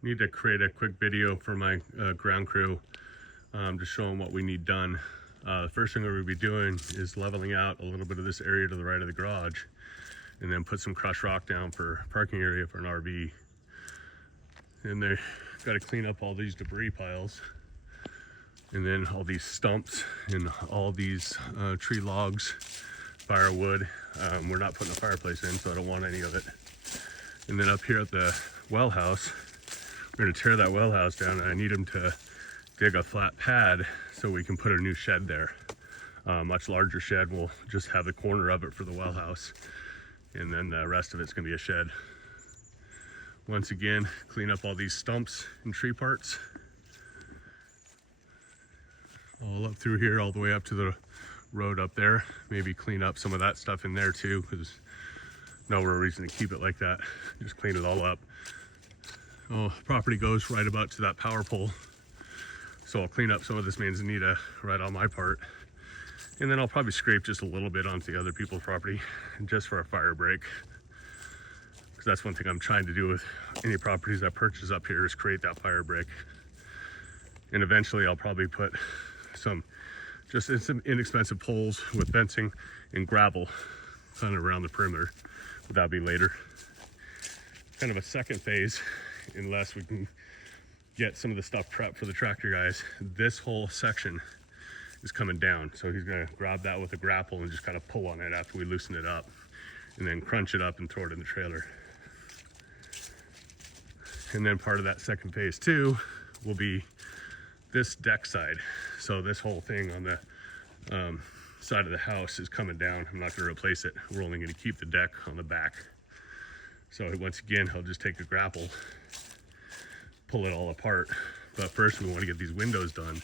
Need to create a quick video for my ground crew, just showing what we need done. The first thing we're going to be doing is leveling out a little bit of this area to the right of the garage, and then put some crushed rock down for parking area for an RV. And they got to clean up all these debris piles, and then all these stumps and all these tree logs, firewood. We're not putting a fireplace in, so I don't want any of it. And then up here at the well house, we're going to tear that well house down, and I need them to dig a flat pad so we can put a new shed there. Much larger shed. We'll just have the corner of it for the well house, and then the rest of it's going to be a shed. Once again, clean up all these stumps and tree parts. All up through here, all the way up to the road up there. Maybe clean up some of that stuff in there too, because no real reason to keep it like that. Just clean it all up. Oh, property goes right about to that power pole. So I'll clean up some of this manzanita right on my part. And then I'll probably scrape just a little bit onto the other people's property, just for a fire break. Because that's one thing I'm trying to do with any properties I purchase up here, is create that fire break. And eventually I'll probably put some inexpensive poles with fencing and gravel kind of around the perimeter, but that'll be later. Kind of a second phase, unless we can get some of the stuff prepped for the tractor guys. This whole section is coming down, so he's gonna grab that with a grapple and just kind of pull on it after we loosen it up, and then crunch it up and throw it in the trailer. And then part of that second phase too will be this deck side. So this whole thing on the side of the house is coming down. I'm not going to replace it. We're only going to keep the deck on the back. So once again, I'll just take a grapple, pull it all apart. But first we want to get these windows done,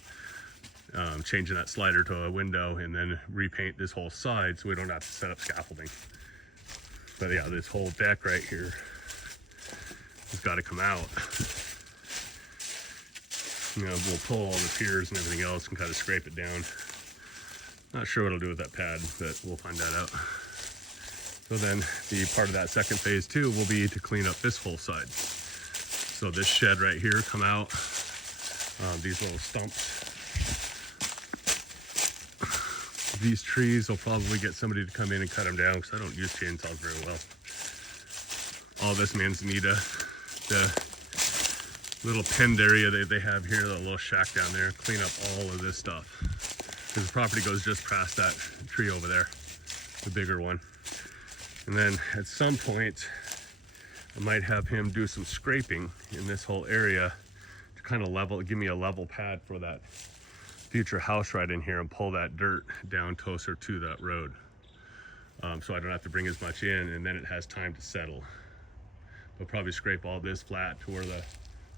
changing that slider to a window, and then repaint this whole side so we don't have to set up scaffolding. But yeah, this whole deck right here has got to come out. You know, we'll pull all the piers and everything else and kind of scrape it down. Not sure what I'll do with that pad, but we'll find that out. So then the part of that second phase too will be to clean up this whole side. So this shed right here come out, these little stumps. These trees, will probably get somebody to come in and cut them down, because I don't use chainsaws very well. All this manzanita, the little penned area that they have here, that little shack down there, clean up all of this stuff, because the property goes just past that tree over there, the bigger one. And then at some point I might have him do some scraping in this whole area to kind of level, give me a level pad for that future house right in here, and pull that dirt down closer to that road, so I don't have to bring as much in, and then it has time to settle. But probably scrape all this flat to where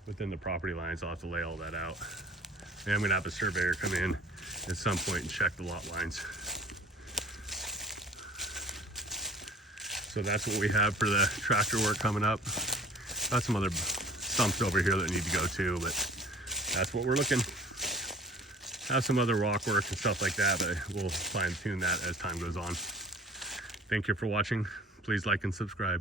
within the property lines. I'll have to lay all that out. And I'm gonna have a surveyor come in at some point and check the lot lines. So that's what we have for the tractor work coming up. Got some other stumps over here that need to go too, but that's what we're looking. Have some other rock work and stuff like that, but we'll fine tune that as time goes on. Thank you for watching. Please like and subscribe.